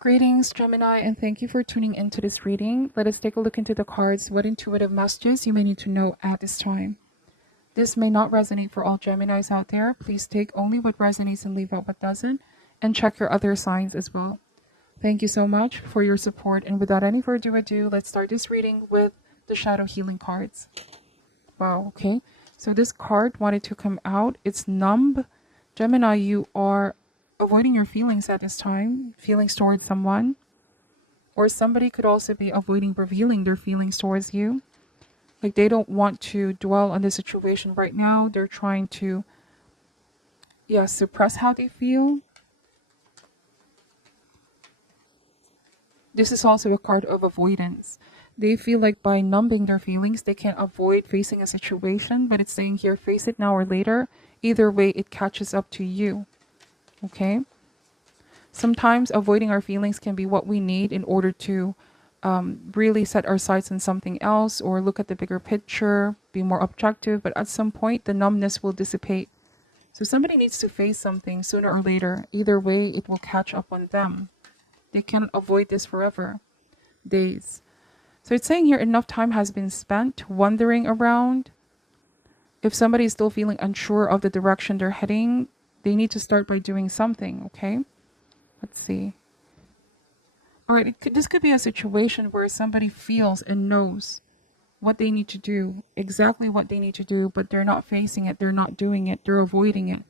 Greetings, Gemini, and thank you for tuning into this reading. Let us take a look into the cards. What intuitive messages you may need to know at this time. This may not resonate for all Geminis out there. Please take only what resonates and leave out what doesn't, and check your other signs as well. Thank you so much for your support, and without any further ado, let's start this reading with the Shadow Healing cards. Wow, okay. So this card wanted to come out. It's numb. Gemini, you are avoiding your feelings at this time, feelings towards someone, or somebody could also be avoiding revealing their feelings towards you. Like they don't want to dwell on the situation right now. They're trying to, suppress how they feel. This is also a card of avoidance. They feel like by numbing their feelings, they can avoid facing a situation, but it's saying here, face it now or later. Either way, it catches up to you. Okay? Sometimes avoiding our feelings can be what we need in order to really set our sights on something else or look at the bigger picture, be more objective, but at some point, the numbness will dissipate. So somebody needs to face something sooner or later. Either way, it will catch up on them. They cannot avoid this forever. Days. So it's saying here enough time has been spent wandering around. If somebody is still feeling unsure of the direction they're heading, they need to start by doing something, okay? Let's see. All right, this could be a situation where somebody feels and knows what they need to do, exactly what they need to do, but they're not facing it, they're not doing it, they're avoiding it.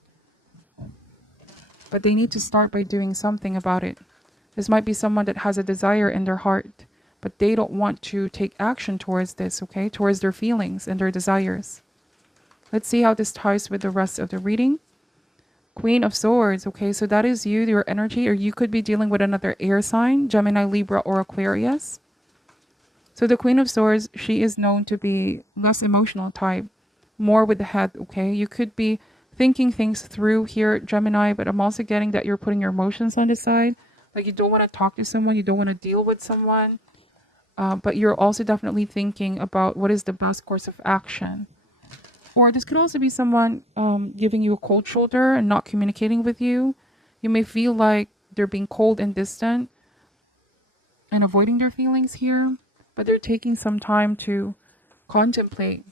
But they need to start by doing something about it. This might be someone that has a desire in their heart, but they don't want to take action towards this, okay? Towards their feelings and their desires. Let's see how this ties with the rest of the reading. Queen of Swords, okay? So that is you, your energy, or you could be dealing with another air sign, Gemini, Libra, or Aquarius. So the Queen of Swords, she is known to be less emotional type, more with the head, okay? You could be thinking things through here, Gemini, but I'm also getting that you're putting your emotions on the side. Like you don't want to talk to someone, you don't want to deal with someone, but you're also definitely thinking about what is the best course of action. Or this could also be someone giving you a cold shoulder and not communicating with you. You may feel like they're being cold and distant and avoiding their feelings here, but they're taking some time to contemplate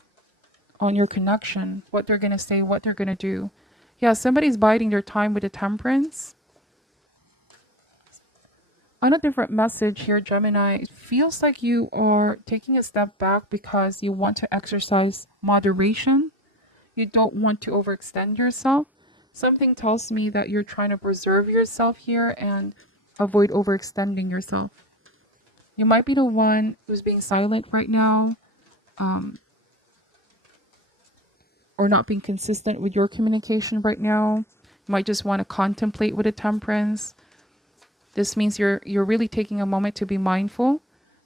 on your connection, what they're going to say, what they're going to do. Yeah, somebody's biding their time with the Temperance. On a different message here, Gemini, it feels like you are taking a step back because you want to exercise moderation. You don't want to overextend yourself. Something tells me that you're trying to preserve yourself here and avoid overextending yourself. You might be the one who's being silent right now, or not being consistent with your communication right now. You might just want to contemplate with a Temperance. This means you're really taking a moment to be mindful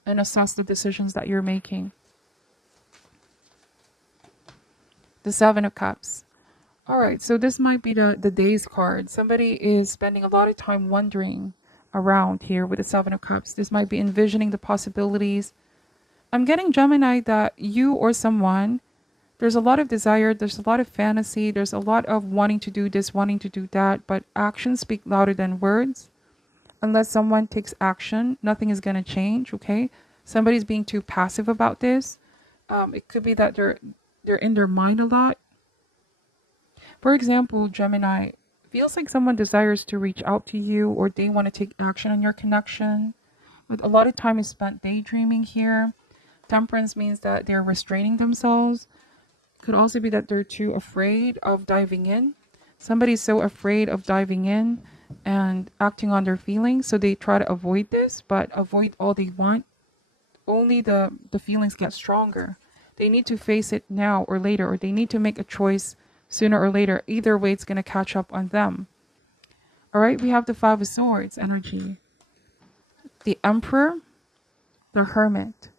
and assess the decisions that you're making. The Seven of Cups. All right, so this might be the Days card. Somebody is spending a lot of time wandering around here with the Seven of Cups. This might be envisioning the possibilities. I'm getting, Gemini, that you or someone, there's a lot of desire, there's a lot of fantasy, there's a lot of wanting to do this, wanting to do that, but actions speak louder than words. Unless someone takes action, nothing is going to change, okay? Somebody's being too passive about this. It could be that they're in their mind a lot. For example, Gemini, feels like someone desires to reach out to you or they want to take action on your connection. But a lot of time is spent daydreaming here. Temperance means that they're restraining themselves. Could also be that they're too afraid of diving in. Somebody's so afraid of diving in and acting on their feelings, so they try to avoid this, but avoid all they want. Only the feelings get stronger. They need to face it now or later, or they need to make a choice sooner or later. Either way, it's going to catch up on them. All right, we have the Five of Swords energy. The Emperor, the Hermit.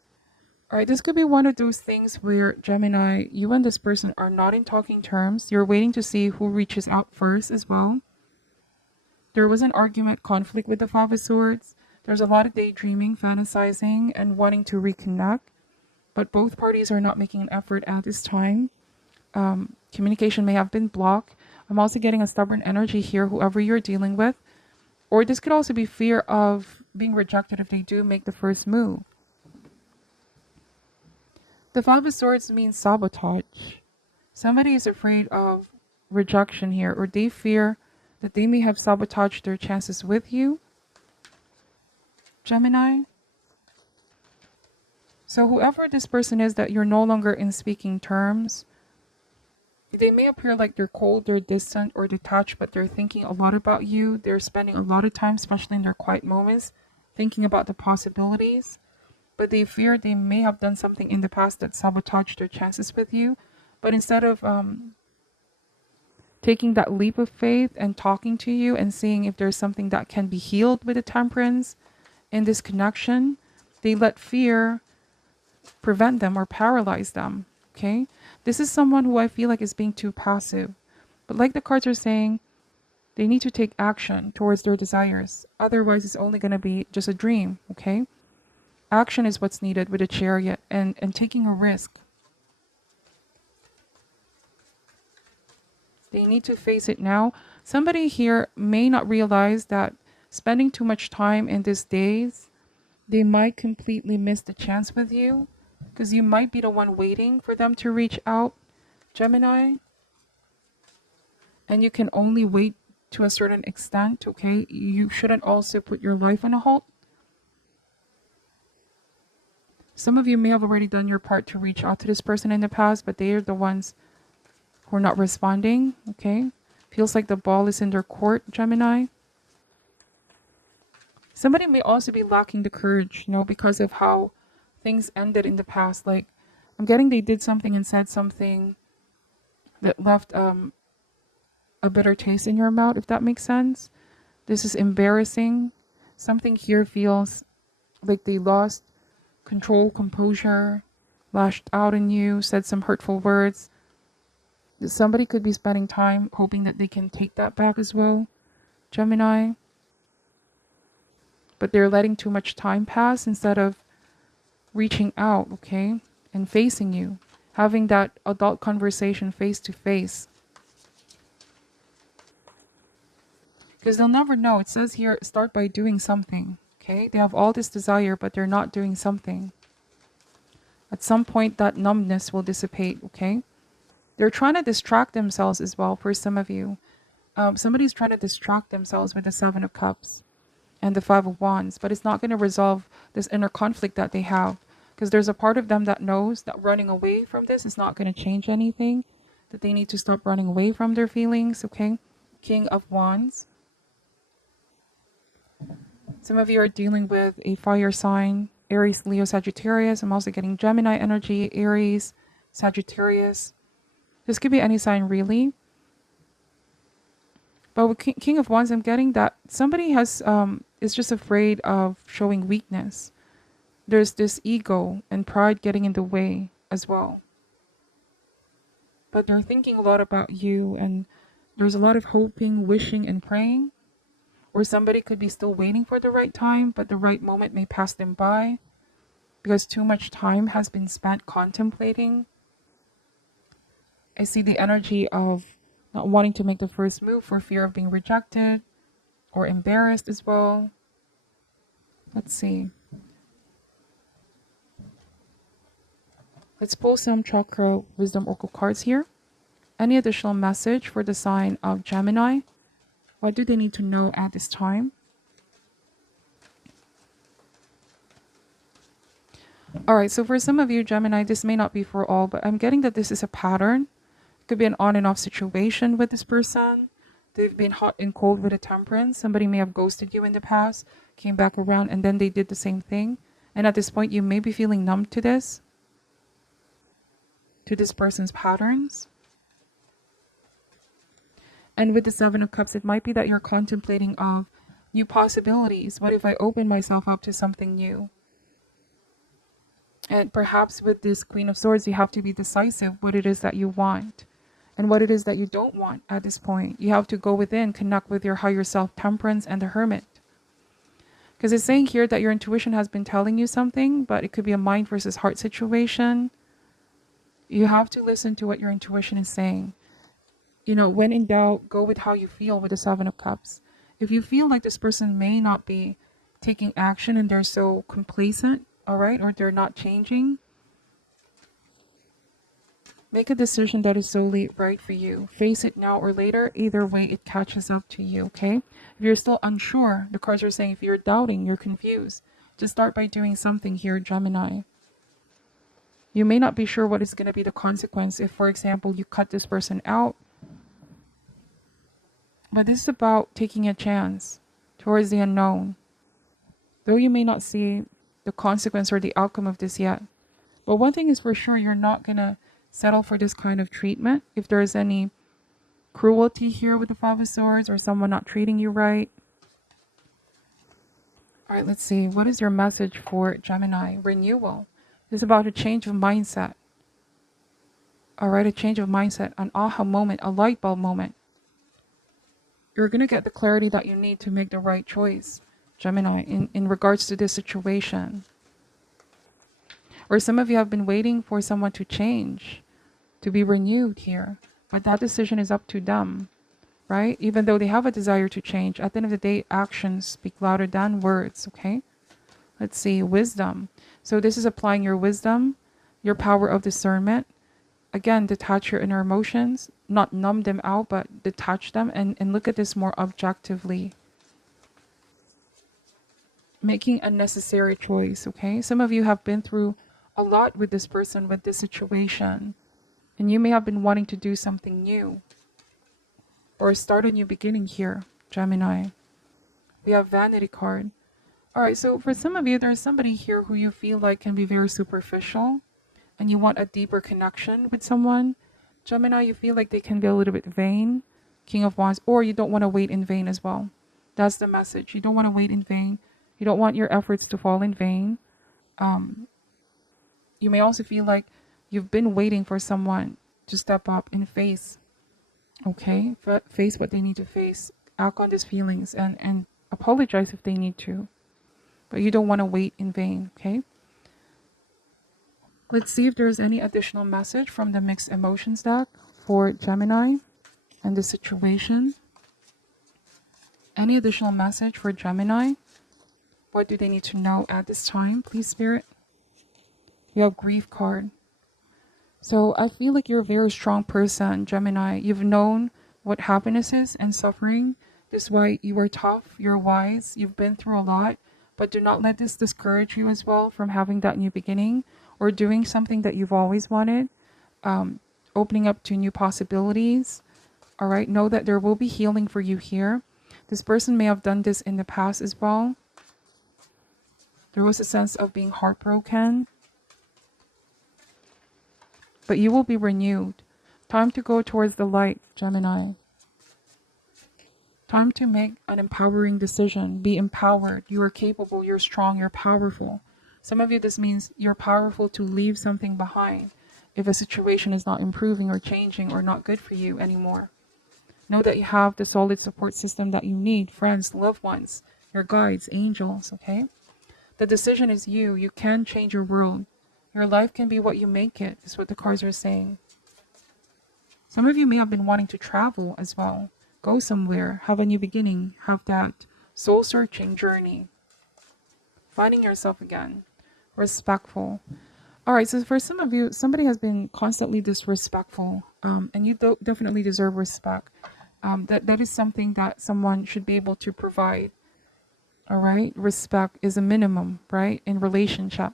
All right, this could be one of those things where, Gemini, you and this person are not in talking terms. You're waiting to see who reaches out first as well. There was an argument, conflict with the Five of Swords. There's a lot of daydreaming, fantasizing, and wanting to reconnect. But both parties are not making an effort at this time. Communication may have been blocked. I'm also getting a stubborn energy here, whoever you're dealing with. Or this could also be fear of being rejected if they do make the first move. The Five of Swords means sabotage. Somebody is afraid of rejection here, or they fear that they may have sabotaged their chances with you, Gemini. So whoever this person is that you're no longer in speaking terms, they may appear like they're cold, they're distant, or detached, but they're thinking a lot about you. They're spending a lot of time, especially in their quiet moments, thinking about the possibilities. But they fear they may have done something in the past that sabotaged their chances with you. But instead of taking that leap of faith and talking to you and seeing if there's something that can be healed with the Temperance in this connection, they let fear prevent them or paralyze them. Okay, this is someone who I feel like is being too passive, but like the cards are saying, they need to take action towards their desires. Otherwise it's only going to be just a dream. Okay, action is what's needed with a Chariot, and taking a risk. They need to face it now. Somebody here may not realize that spending too much time in these days, they might completely miss the chance with you, because you might be the one waiting for them to reach out, Gemini. And you can only wait to a certain extent, okay? You shouldn't also put your life on a halt. Some of you may have already done your part to reach out to this person in the past, but they are the ones who are not responding, okay? Feels like the ball is in their court, Gemini. Somebody may also be lacking the courage, because of how things ended in the past. Like, I'm getting they did something and said something that left a bitter taste in your mouth, if that makes sense. This is embarrassing. Something here feels like they lost control, composure, lashed out on you, said some hurtful words. Somebody could be spending time hoping that they can take that back as well, Gemini. But they're letting too much time pass instead of reaching out, okay? And facing you. Having that adult conversation face to face. Because they'll never know. It says here, start by doing something, okay? They have all this desire, but they're not doing something. At some point, that numbness will dissipate, okay? They're trying to distract themselves as well for some of you. Somebody's trying to distract themselves with the Seven of Cups and the Five of Wands, but it's not going to resolve this inner conflict that they have, because there's a part of them that knows that running away from this is not going to change anything, that they need to stop running away from their feelings, okay? King of Wands. Some of you are dealing with a fire sign, Aries, Leo, Sagittarius. I'm also getting Gemini energy, Aries, Sagittarius. This could be any sign, really. But with King of Wands, I'm getting that somebody is just afraid of showing weakness. There's this ego and pride getting in the way as well. But they're thinking a lot about you, and there's a lot of hoping, wishing, and praying. Or somebody could be still waiting for the right time, but the right moment may pass them by because too much time has been spent contemplating. I see the energy of not wanting to make the first move for fear of being rejected or embarrassed as well. Let's see. Let's pull some Chakra Wisdom Oracle cards here. Any additional message for the sign of Gemini? What do they need to know at this time? Alright, so for some of you, Gemini, this may not be for all, but I'm getting that this is a pattern. It could be an on and off situation with this person. They've been hot and cold with a Temperance. Somebody may have ghosted you in the past, came back around, and then they did the same thing. And at this point, you may be feeling numb to this person's patterns. And with the Seven of Cups, it might be that you're contemplating of new possibilities. What if I open myself up to something new? And perhaps with this Queen of Swords, you have to be decisive what it is that you want and what it is that you don't want at this point. You have to go within, connect with your higher self, Temperance, and the Hermit. Because it's saying here that your intuition has been telling you something, but it could be a mind versus heart situation. You have to listen to what your intuition is saying. When in doubt, go with how you feel with the Seven of Cups. if you feel like this person may not be taking action and they're so complacent, all right, or they're not changing, make a decision that is solely right for you. Face it now or later. Either way, it catches up to you, okay? If you're still unsure, the cards are saying if you're doubting, you're confused, just start by doing something here, Gemini. You may not be sure what is going to be the consequence if, for example, you cut this person out. But this is about taking a chance towards the unknown. Though you may not see the consequence or the outcome of this yet. But one thing is for sure, you're not going to settle for this kind of treatment. If there's any cruelty here with the Five of Swords or someone not treating you right. All right, let's see. What is your message for Gemini? Renewal. It's about a change of mindset. All right, a change of mindset, an aha moment, a light bulb moment. You're going to get the clarity that you need to make the right choice, Gemini, in regards to this situation. Or some of you have been waiting for someone to change, to be renewed here. But that decision is up to them, right? Even though they have a desire to change, at the end of the day, actions speak louder than words, okay? Let's see, wisdom. So this is applying your wisdom, your power of discernment. Again, detach your inner emotions, not numb them out, but detach them and look at this more objectively. Making a necessary choice, okay? Some of you have been through a lot with this person, with this situation. And you may have been wanting to do something new. Or start a new beginning here, Gemini. We have Vanity card. Alright, so for some of you, there's somebody here who you feel like can be very superficial. And you want a deeper connection with someone. Gemini, you feel like they can be a little bit vain. King of Wands. Or you don't want to wait in vain as well. That's the message. You don't want to wait in vain. You don't want your efforts to fall in vain. You may also feel like you've been waiting for someone to step up and face. Okay? Face what they need to face. Act on these feelings and apologize if they need to. But you don't want to wait in vain. Okay? Let's see if there's any additional message from the Mixed Emotions deck for Gemini and the situation. Any additional message for Gemini? What do they need to know at this time, please, Spirit? We have Grief card. So I feel like you're a very strong person, Gemini. You've known what happiness is and suffering. This is why you are tough, you're wise, you've been through a lot. But do not let this discourage you as well from having that new beginning or doing something that you've always wanted. Opening up to new possibilities. All right, know that there will be healing for you here. This person may have done this in the past as well. There was a sense of being heartbroken. But you will be renewed. Time to go towards the light, Gemini. Time to make an empowering decision. Be empowered. You are capable. You're strong. You're powerful. Some of you, this means you're powerful to leave something behind if a situation is not improving or changing or not good for you anymore. Know that you have the solid support system that you need. Friends, loved ones, your guides, angels, okay? The decision is you. You can change your world. Your life can be what you make it, is what the cards are saying. Some of you may have been wanting to travel as well. Go somewhere, have a new beginning, have that soul-searching journey. Finding yourself again. Respectful. Alright, so for some of you, somebody has been constantly disrespectful. And you definitely deserve respect. That is something that someone should be able to provide. Alright? Respect is a minimum, right? In relationship.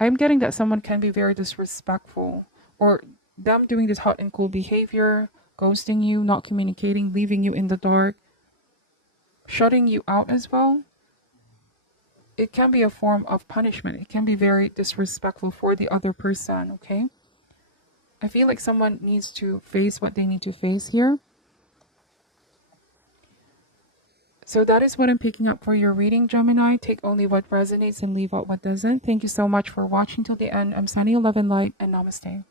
I'm getting that someone can be very disrespectful. Or them doing this hot and cold behavior, ghosting you, not communicating, leaving you in the dark, shutting you out as well. It can be a form of punishment. It can be very disrespectful for the other person, okay? I feel like someone needs to face what they need to face here. So that is what I'm picking up for your reading, Gemini. Take only what resonates and leave out what doesn't. Thank you so much for watching till the end. I'm sending you love and light, and namaste.